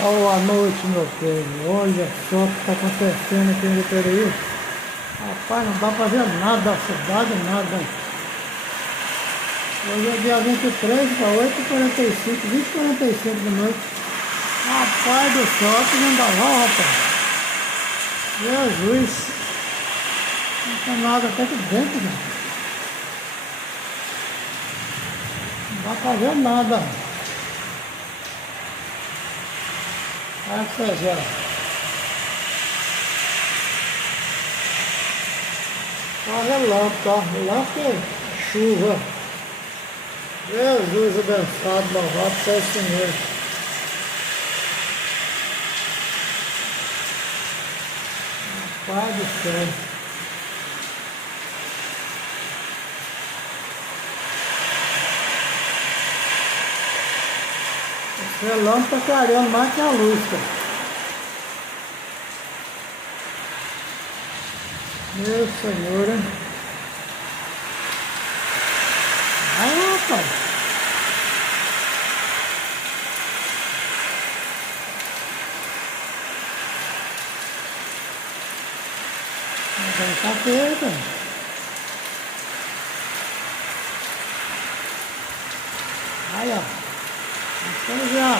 Boa noite, meu povo. Olha só o que está acontecendo aqui no Pereira. Rapaz, não dá pra fazer nada da cidade, nada. Hoje é dia 23 para 8h45, 20h45 da noite. Rapaz do céu, que vendaval, rapaz. Jesus. Não tem nada até aqui dentro, né? Não dá pra ver nada. Olha que seja. Tá relâmpago, lá que chuva. Jesus abençoado, louvado seja o Senhor. Pai do céu. Esse relâmpago tá clareando mais que a luz, cara. Meu Senhor, hein? Ai, rapaz. Agora tá feio, cara. Aí, ó. Então já.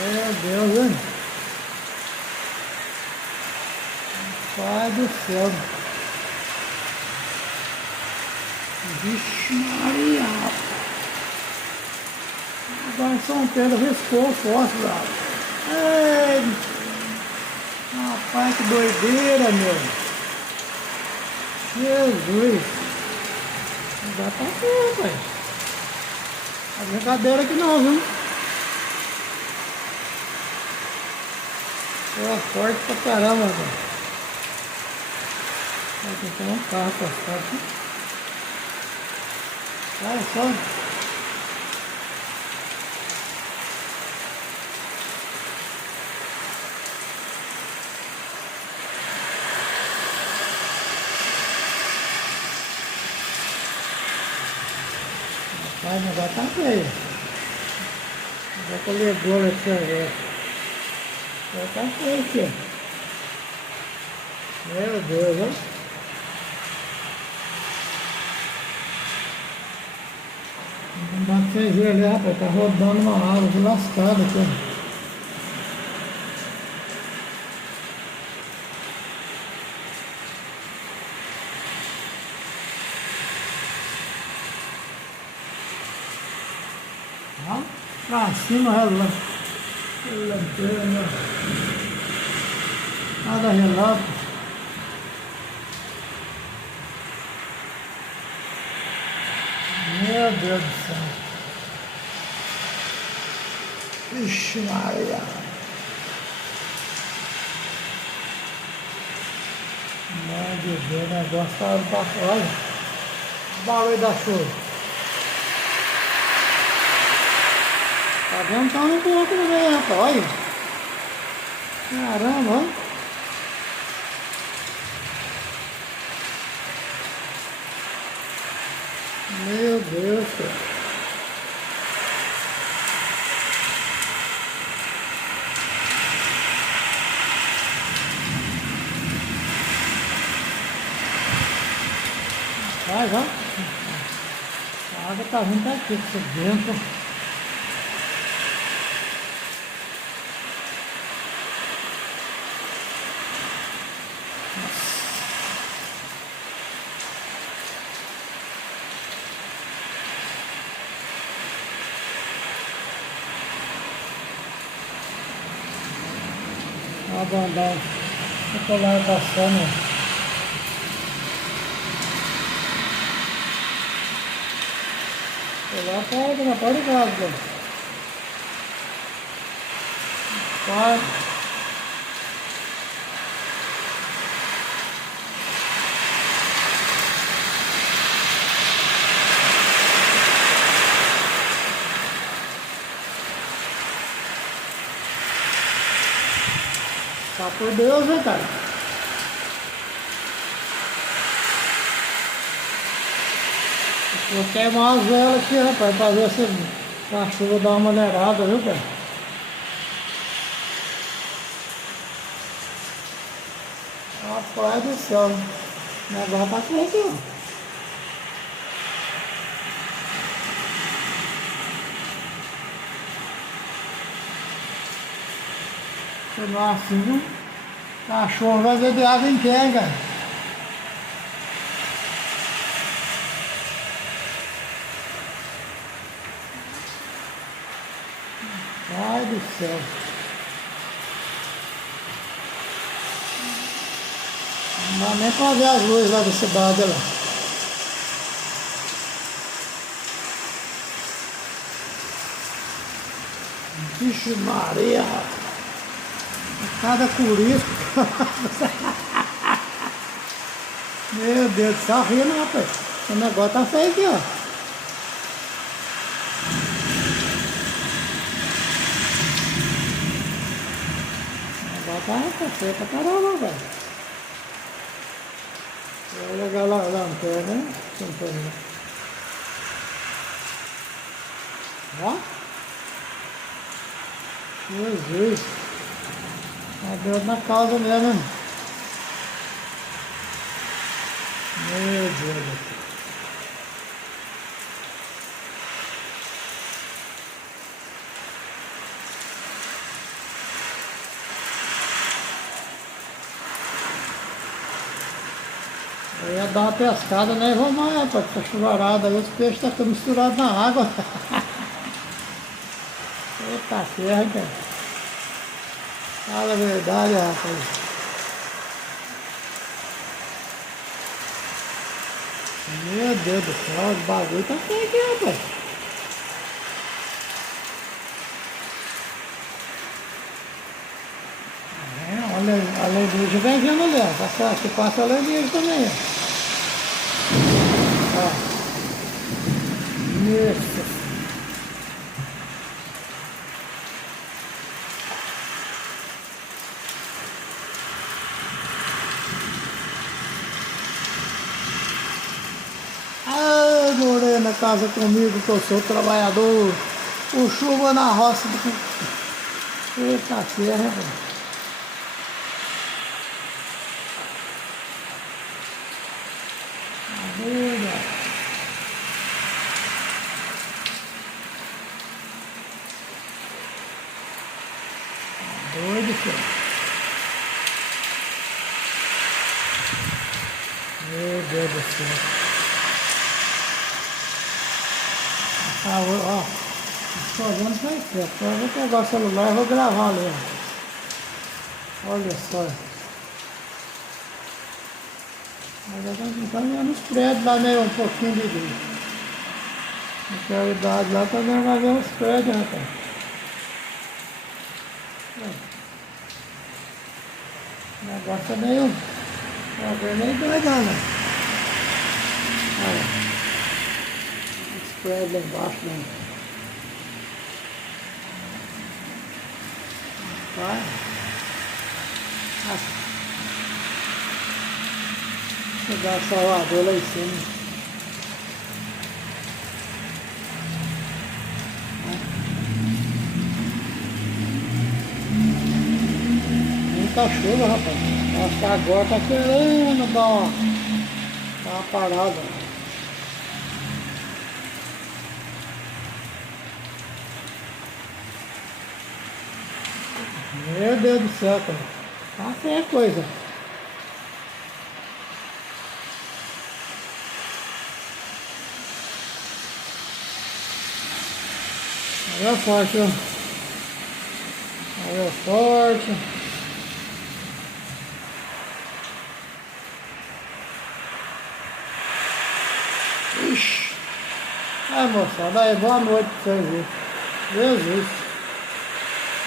Meu Deus, hein? Pai do céu. Vixe Maria. Agora São Pedro riscou forte lá. Ei! Rapaz, que doideira, meu. Jesus. Já tá feio, velho. Não é brincadeira aqui não, viu? É forte pra caramba, velho. Aqui tem um carro passado aqui. Olha só. Rapaz, o negócio tá feio. Vou colher bola aqui, ó. Já tá feio aqui. Meu Deus, ó. Não dá pra vocês verem ali, rapaz, tá rodando uma árvore lascada aqui. Ó, pra cima, relâmpago. Nada relâmpago. Meu Deus do céu. Vixe Maria. Meu Deus, o negócio tá pra fora. O barulho da chuva. Tá vendo? Tá um pouco no meio, rapaz. Olha. Caramba, olha. Meu Deus do céu. Vai, ó. A água tá vindo daqui, por dentro. Olha a bandagem. O colar passando. Lá pode, não pode gás, velho. Pode. Tá por Deus, né, cara? Vou queimar as velas aqui, rapaz, pra ver se a chuva dá uma maneirada, viu, cara? Rapaz do céu, o negócio tá aqui, ó. Chegou assim, viu? Cachorro vai beber água em quem, cara? Ai do céu. Não dá nem pra ver as luzes lá da cidade lá. Vixe Maria, cada curisco. Meu Deus do céu, rindo, rapaz. O negócio tá feio aqui, ó. O negócio tá feio pra caramba, velho. Vou ligar lá a lanterna, né? Ó. Jesus. Tá Deus na causa mesmo, hein? Meu Deus do céu. Eu ia dar uma pescada, né? Vamos lá, rapaz, essa chuvarada aí, os peixes estão misturados na água. Eita ferro, hein, cara? Fala a verdade, rapaz. Meu Deus do céu, o bagulho tá feio aqui, rapaz. A alienígena vem vindo ali, ó. Aqui passa a alienígena também, ó. Isso. Ah, morei na casa comigo, que eu sou trabalhador. O chuva na roça. Eita ferro, rapaz. Doido, filho. Meu Deus do céu. Ah, ó. Estou olhando pra isso. Eu vou pegar o celular e vou gravar ali, ó. Olha só. Mas tá vendo os prédios lá meio um pouquinho de luz. Na realidade lá também vai ver os prédios, rapaz. O negócio é meio. É meio doidão, né? Olha. Os prédios lá embaixo, né? Vai. Pegar a salvador lá em cima. Muita chuva, rapaz. Acho que agora tá querendo dar uma parada. Meu Deus do céu, cara. Tá feia a coisa. Aí é forte, ó. Aí é forte. Ixi. Ai, moçada, aí boa noite pra vocês verem. Jesus.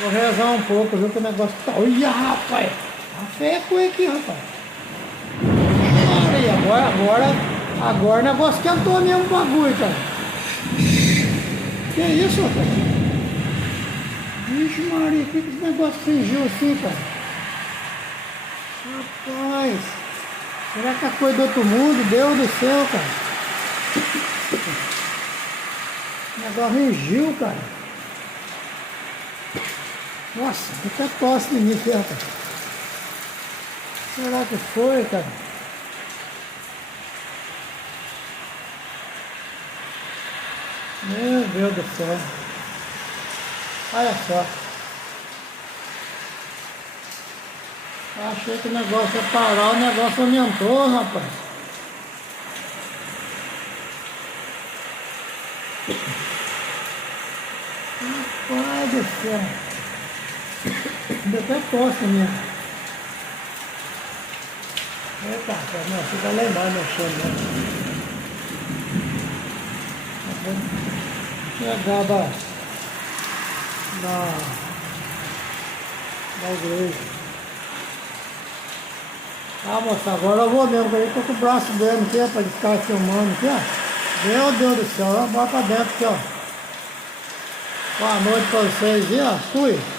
Vou rezar um pouco, viu que o negócio tá. Olha, rapaz! Tá feia a coisa aqui, rapaz. Aí, agora o negócio esquentou mesmo o bagulho, cara. Que isso, rapaz? Vixe Maria, que esse negócio fingiu assim, cara? Rapaz, será que é coisa do outro mundo? Deus do céu, cara. negócio ringiu, cara. Nossa, até tosse em mim aqui, rapaz. Será que foi, cara? Meu Deus do céu. Olha só. Achei que o negócio ia parar, o negócio aumentou, rapaz. Rapaz do céu. Deu até tosse mesmo. Eita, não, fica lá embaixo mexendo, né? Chegava na igreja. Ah, moça, agora eu vou mesmo, porque eu tô com o braço doendo aqui, ó, pra ele ficar filmando aqui, ó. Meu Deus do céu, ó, bota dentro aqui, ó. Boa noite pra vocês, ó. Fui.